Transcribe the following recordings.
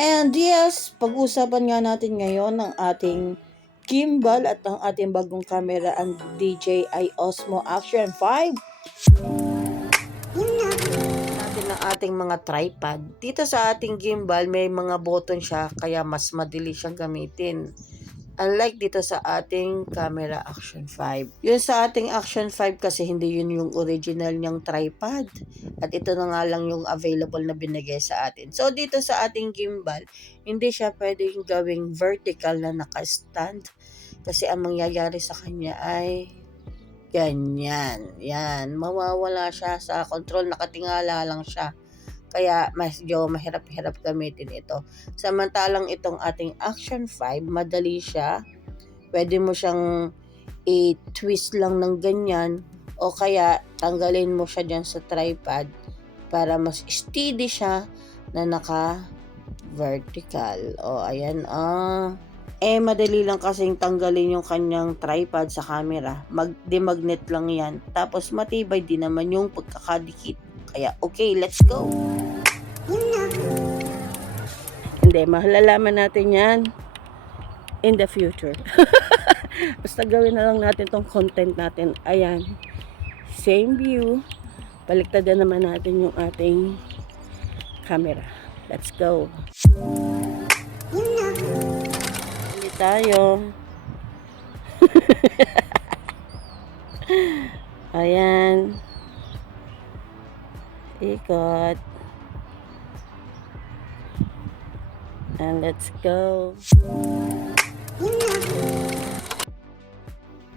And yes, pag-usapan nga natin ngayon ng ating gimbal at ang ating bagong camera, ang DJI Osmo Action 5. Natin ang ating mga tripod. Dito sa ating gimbal, may mga button siya kaya mas madali siyang gamitin. Unlike dito sa ating camera Action 5. Yun sa ating Action 5 kasi hindi yun yung original niyang tripod. At ito na nga lang yung available na binigay sa atin. So dito sa ating gimbal, hindi siya pwedeng gawing vertical na naka-stand. Kasi ang mangyayari sa kanya ay ganyan. Yan. Mawawala siya sa control. Nakatingala lang siya. Kaya medyo mahirap-hirap gamitin ito. Samantalang itong ating Action 5, madali siya. Pwede mo siyang i-twist lang ng ganyan o kaya tanggalin mo siya dyan sa tripod para mas steady siya na naka-vertical. O ayan, madali lang kasing tanggalin yung kanyang tripod sa camera. Demagnet lang yan. Tapos matibay din naman yung pagkakadikit. Kaya okay, let's go! Hindi, malalaman natin yan in the future. Basta gawin na lang natin tong content natin. Ayan, same view. Baliktadan naman natin yung ating camera. Let's go. Hindi tayo. Ayan. Ikot. And let's go.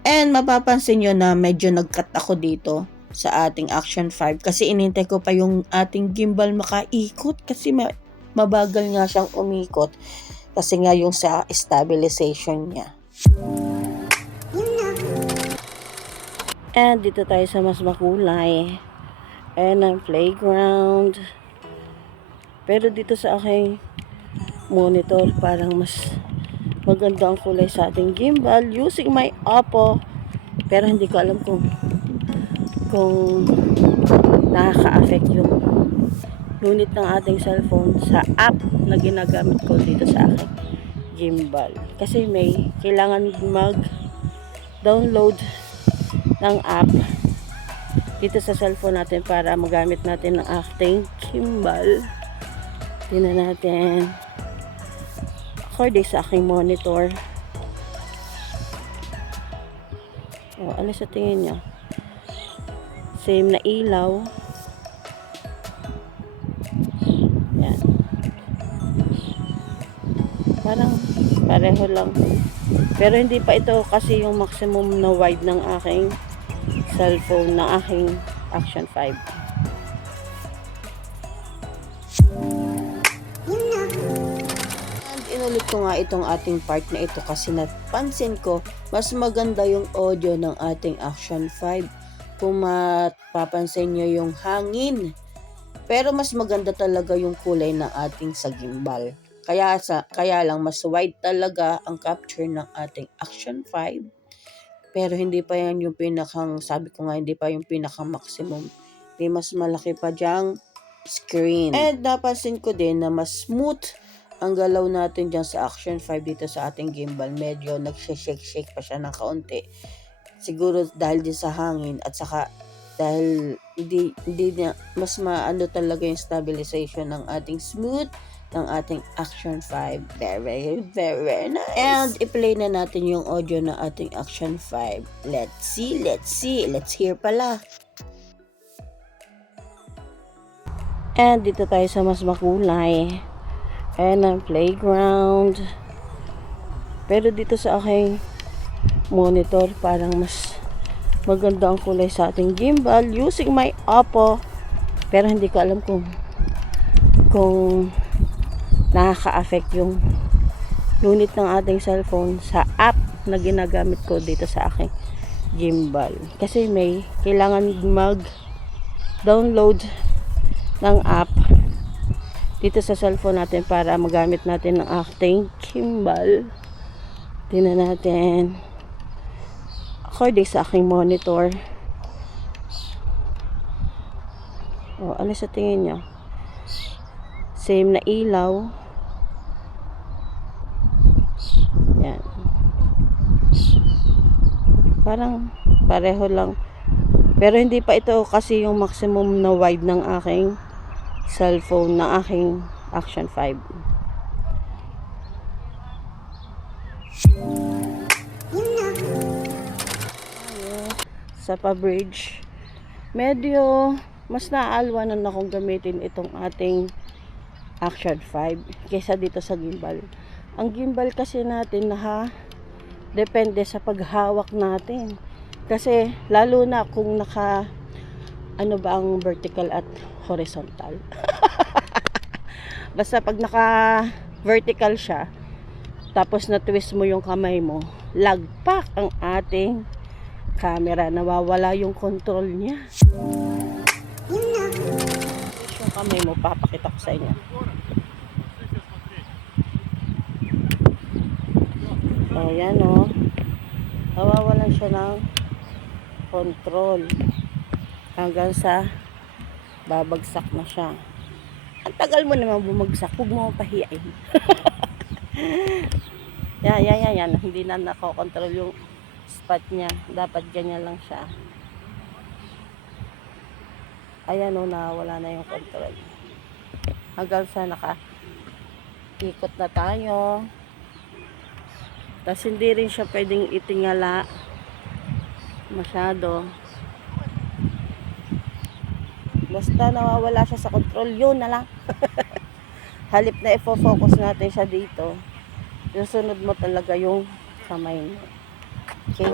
And mapapansin nyo na medyo nag-cut ako dito sa ating Action 5 kasi inintay ko pa yung ating gimbal makaikot kasi mabagal nga siyang umikot kasi nga yung sa stabilization niya. And dito tayo sa mas makulay. And ang playground. Pero dito sa aking monitor parang mas maganda ang kulay sa ating gimbal using my Oppo. Pero hindi ko alam kung nakaka-affect yung unit ng ating cellphone sa app na ginagamit ko dito sa aking gimbal. Kasi may kailangan mag-download ng app dito sa cellphone natin para magamit natin ang ating gimbal. Tingnan natin. According sa aking monitor. Ano sa tingin niya? Same na ilaw. Yan. Parang pareho lang. Pero hindi pa ito kasi yung maximum na wide ng aking cellphone, ng aking Action 5. Inulit ko nga itong ating part na ito kasi napansin ko mas maganda yung audio ng ating Action 5. Kung mapapansin nyo yung hangin. Pero mas maganda talaga yung kulay ng ating sa gimbal. Kaya lang mas wide talaga ang capture ng ating Action 5. Pero hindi pa yan yung sabi ko nga, hindi pa yung pinaka-maximum. May mas malaki pa dyang screen. And napansin ko din na mas smooth ang galaw natin dyan sa Action 5 dito sa ating gimbal. Medyo nagsishake-shake pa siya ng kaunti. Siguro dahil din sa hangin at saka dahil hindi na, mas maano talaga yung stabilization ng ating smooth ng ating Action 5. Very, very nice. And i-play na natin yung audio ng ating Action 5. Let's see. Let's hear pala. And dito tayo sa mas makulay. And ang playground. Pero dito sa aking monitor parang mas maganda ang kulay sa ating gimbal using my Oppo. Pero hindi ko alam kung nakaka-affect yung unit ng ating cellphone sa app na ginagamit ko dito sa aking gimbal. Kasi may kailangan mag-download ng app dito sa cellphone natin para magamit natin ng ating gimbal. Tingnan natin. According sa aking monitor. Ano sa tingin niya? Same na ilaw. Yan. Parang pareho lang. Pero hindi pa ito kasi yung maximum na wide ng aking cellphone, ng aking Action 5. Sa pa-bridge, medyo mas naaalwanan akong gamitin itong ating Action 5 kaysa dito sa gimbal. Ang gimbal kasi natin depende sa paghawak natin. Kasi lalo na kung ano ba ang vertical at horizontal. Basta pag naka vertical siya, tapos na twist mo yung kamay mo, lagpak ang ating camera, nawawala yung control niya. Yung kamay mo, papakita ko sa inyo. Ayan o. Nawawalan siya ng control. Hanggang sa babagsak na siya. Ang tagal mo naman bumagsak. Huwag mo pahiyain. Yan. Hindi na nakokontrol yung spot niya. Dapat ganyan lang siya. Ayan o, nawala na yung control. Hanggang sa ikot na tayo. Tapos hindi rin siya pwedeng itingala masyado. Basta nawawala siya sa control, yun na lang. Halip na i-focus natin siya dito, yung sunod mo talaga yung kamay mo. Okay,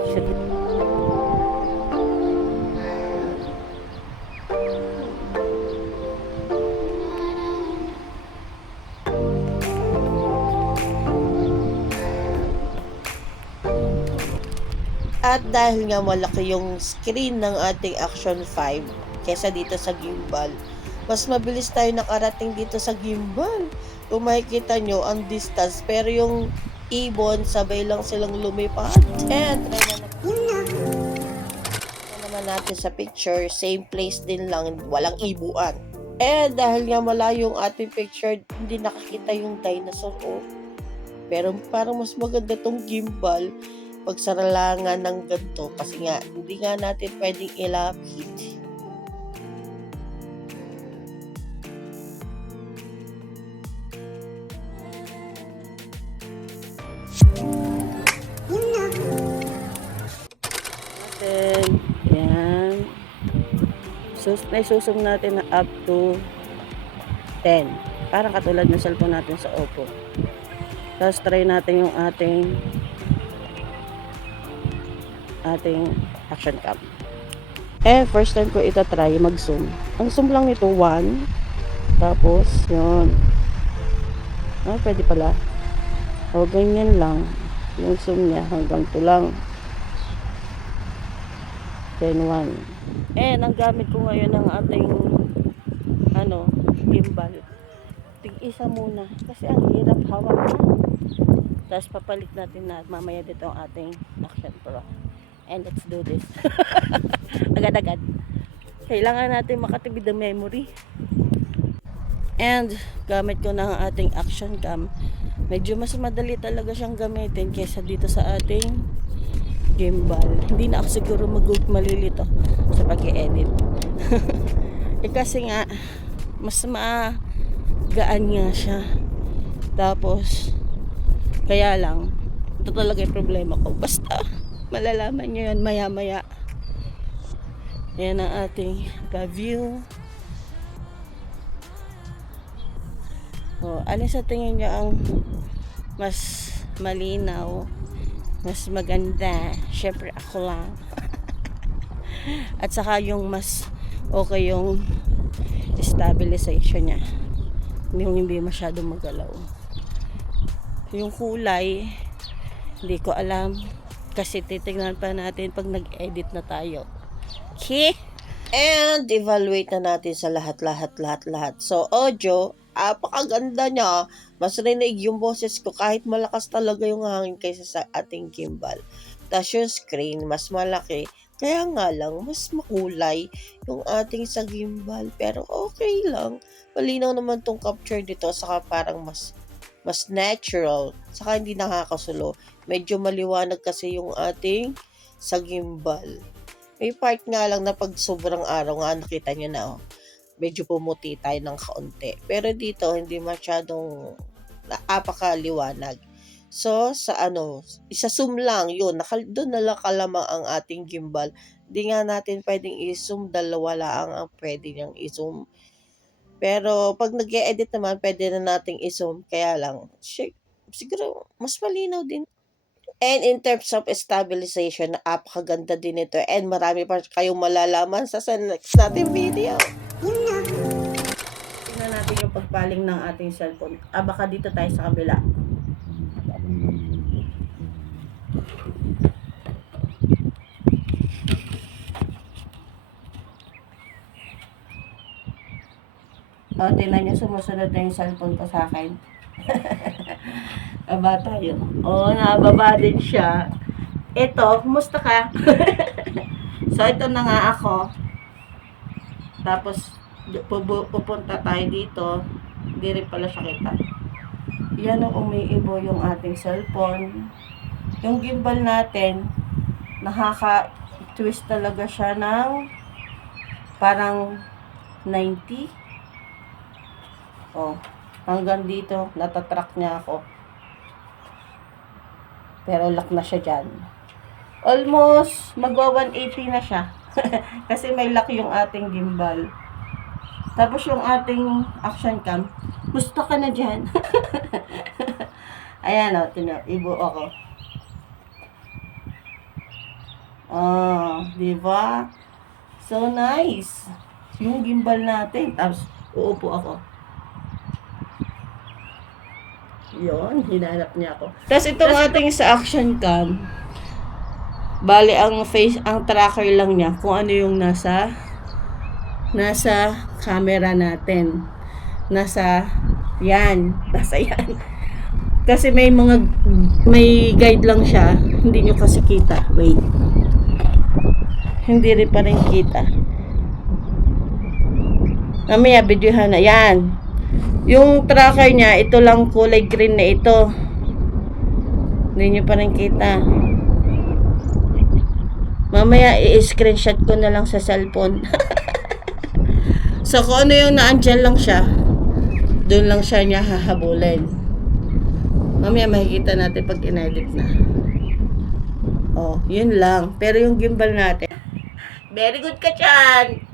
At dahil nga malaki yung screen ng ating Action 5 kesa dito sa gimbal, mas mabilis tayo nakarating dito sa gimbal. Kung makikita nyo ang distance, pero yung ibon sabay lang silang lumipad. And try naman natin sa picture, same place din lang, walang ibuan. And dahil nga malayo yung ating picture, hindi nakakita yung dinosaur. Pero parang mas maganda tong gimbal pagsaralangan ng ganito kasi nga hindi nga natin pwedeng ilapit. Yan. So, naisusong natin na up to 10. Parang katulad ng cellphone natin sa Oppo. Tapos try natin yung ating action cam. First time ko try mag-zoom. Ang zoom lang nito 1. Tapos, yun. Pwede pala. O, ganyan lang. Yung zoom niya hanggang to lang. Then 1. Ang gamit ko ngayon ng ating gimbal. Tig-isa muna. Kasi ang hirap hawak na. Tapos papalit natin na mamaya dito ang ating Action Pro. And let's do this. Agad-agad. Kailangan natin makatipid ng memory. And gamit ko na ang ating action cam. Medyo mas madali talaga siyang gamitin kaysa dito sa ating gimbal. Hindi na ako siguro malilito sa pag-i-edit. Kasi nga mas magaan nga siya. Tapos kaya lang ito talaga yung problema ko. Basta malalaman nyo yan maya-maya. Yan ang ating view. Ano sa tingin nyo ang mas malinaw, mas maganda? Syempre ako lang. At saka yung mas okay yung stabilization niya. Yung hindi masyadong magalaw. Yung kulay, hindi ko alam. Kasi titignan pa natin pag nag-edit na tayo. Okay? And evaluate na natin sa lahat. So, audio, apakaganda niya. Mas rinig yung boses ko kahit malakas talaga yung hangin kaysa sa ating gimbal. Tapos yung screen, mas malaki. Kaya nga lang, mas makulay yung ating sa gimbal. Pero okay lang. Malinaw naman tong capture dito. Saka parang mas mas natural, saka hindi nakakasulo. Medyo maliwanag kasi yung ating sa gimbal. May part nga lang na pag sobrang araw nga, nakita nyo na, medyo pumuti tayo ng kaunti. Pero dito, hindi masyadong napakaliwanag. So, isa zoom lang, yun, doon na lang kalamang ang ating gimbal. Hindi nga natin pwedeng i-zoom, dalawa lang ang pwede niyang i-zoom. Pero, pag nag-e-edit naman, pwede na nating i-zoom. Kaya lang, siguro, mas malinaw din. And in terms of stabilization, napakaganda din ito. And marami pa kayong malalaman sa next natin video. Tingnan natin yung pagpaling ng ating cellphone. Baka dito tayo sa kabila. Tingnan nyo, sumusunod na yung cellphone ko sa akin. Aba tayo. Nababa din siya. Ito, kumusta ka? So, ito na nga ako. Tapos, pupunta tayo dito. Hindi rin pala siya kita. Yan ang umiibo yung ating cellphone. Yung gimbal natin, nakaka-twist talaga siya ng parang 90. Hanggang dito, natatrack niya ako. Pero lock na siya dyan. Almost, magwa 180 na siya. Kasi may lock yung ating gimbal. Tapos yung ating action cam, gusto ka na dyan. Ayan ibo ako. Diba? So nice. Yung gimbal natin. Tapos, uupo ako. Yun, hinanap niya ako. Tapos itong ating sa action cam, bali ang tracker lang niya kung ano yung nasa camera natin. Nasa yan. Kasi may guide lang siya, hindi nyo kasi kita. Wait. Hindi rin pa rin kita. Mamaya videohan na yan. Yung tracker niya, ito lang kulay green na ito. Hindi nyo pa rin kita. Mamaya i-screenshot ko na lang sa cellphone. So kung ano yung naandyan lang siya, doon lang siya niya hahabulin. Mamaya makikita natin pag in-edit na. Yun lang. Pero yung gimbal natin, very good ka dyan!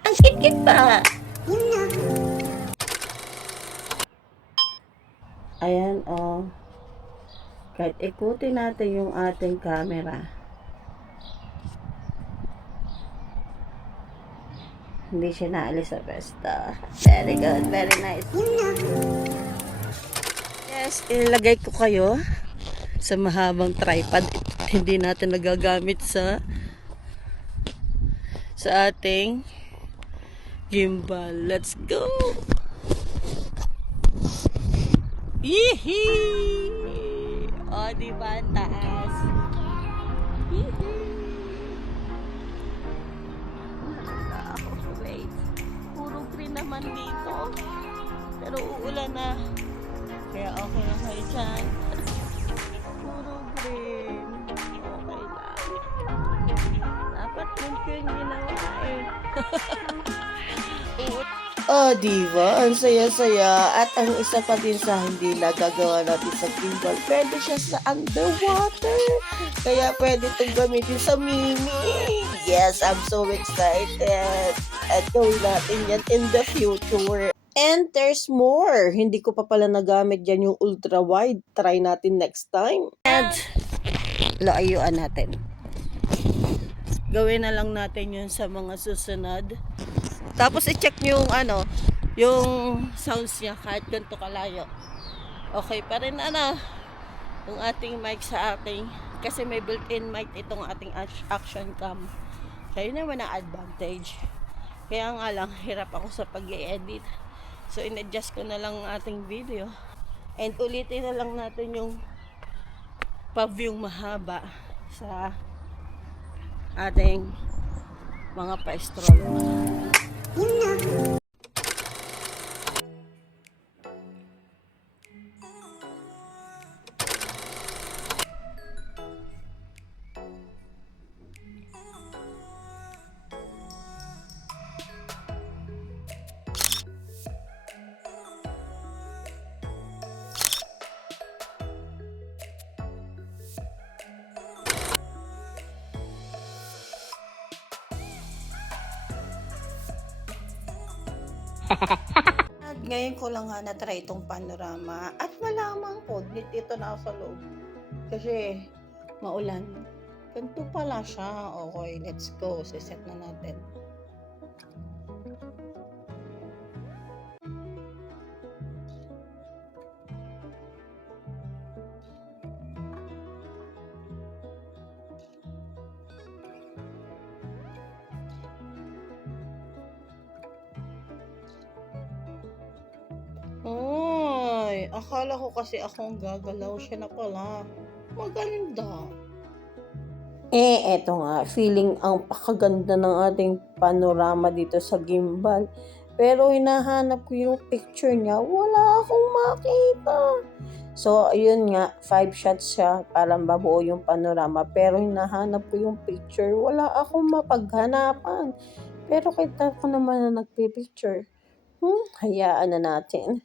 Ang kit-kit pa. Ayan, kahit ikutin natin yung ating camera, hindi siya naalis sa pwesto. Very good, very nice. Yes, ilagay ko kayo sa mahabang tripod. Hindi natin nagagamit sa ating gimbal. Let's go! Yee-hee! Diba ang taas? Yee-hee! Wait. Puro green naman dito. Pero uulan na. Kaya okay lang kayo dyan. Puro green. Okay lang. Dapat yun ko yung ginawa eh. Diba? Ang saya-saya. At ang isa pa din sa hindi nagagawa natin sa gimbal, pwede siya sa underwater. Kaya pwede itong gamitin sa mini. Yes, I'm so excited. At gawin natin yan in the future. And there's more. Hindi ko pa pala nagamit yan yung ultra-wide. Try natin next time. And laayuan natin. Gawin na lang natin yun sa mga susunod. Tapos i-check nyo yung sounds niya kahit ganito kalayo. Okay pa rin yung ating mic sa ating, kasi may built-in mic itong ating action cam. Kaya naman ang advantage. Kaya nga lang, hirap ako sa pag-i-edit. So in-adjust ko na lang ang ating video. And ulitin na lang natin yung pavyong mahaba sa ating mga pa-stroll. At ngayon ko lang nga na-try itong panorama at malaman ko, dito na ako sa loob. Kasi maulan. Ganito pala siya. Okay, let's go. Siset na natin. Ay, akala ko kasi akong gagalaw, siya na pala. Maganda. Eto nga, feeling ang pakaganda ng ating panorama dito sa gimbal. Pero hinahanap ko yung picture niya, wala akong makita. So, ayun nga, 5 shots siya para mabuo yung panorama. Pero hinahanap ko yung picture, wala akong mapaghanapan. Pero kita ko naman na nagpipicture. Hayaan na natin.